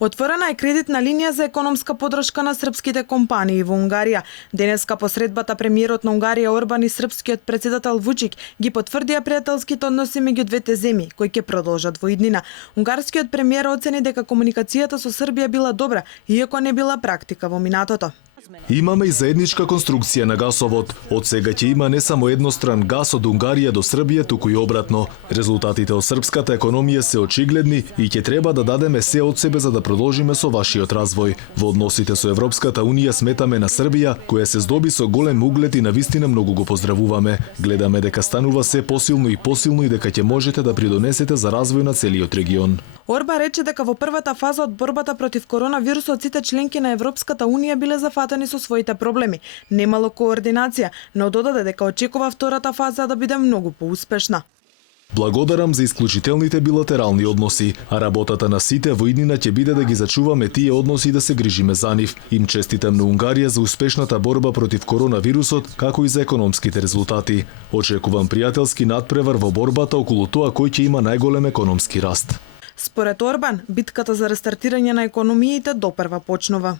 Отворена е кредитна линија за економска поддршка на српските компании во Унгарија. Денеска по средбата премиерот на Унгарија Орбан и српскиот претседател Вучик ги потврдија пријателските односи меѓу двете земји, кои ќе продолжат во иднина. Унгарскиот премиер оцени дека комуникацијата со Србија била добра, иако не била практика во минатото. Имаме и заедничка конструкција на гасовод. Од сега ќе има не само едностран гас од Унгарија до Србија, туку и обратно. Резултатите од српската економија се очигледни и ќе треба да дадеме се од себе за да продолжиме со вашиот развој. Во односите со Европската Унија сметаме на Србија, која се здоби со голем углед и навистина многу го поздравуваме. Гледаме дека станува се посилно и дека ќе можете да придонесете за развој на целиот регион. Орбан рече дека во првата фаза од борбата против коронавирусот сите членки на Европската Унија биле зафатени со своите проблеми. Немало координација, но додаде дека очекува втората фаза да биде многу поуспешна. Благодарам за исклучителните билатерални односи, а работата на сите во иднина ќе биде да ги зачуваме тие односи и да се грижиме за нив. Им честитам на Унгарија за успешната борба против коронавирусот, како и за економските резултати. Очекувам пријателски надпревар во борбата околу тоа кој ќе има најголем економски раст. Според Орбан, битката за рестартирање на економиите допрва почнува.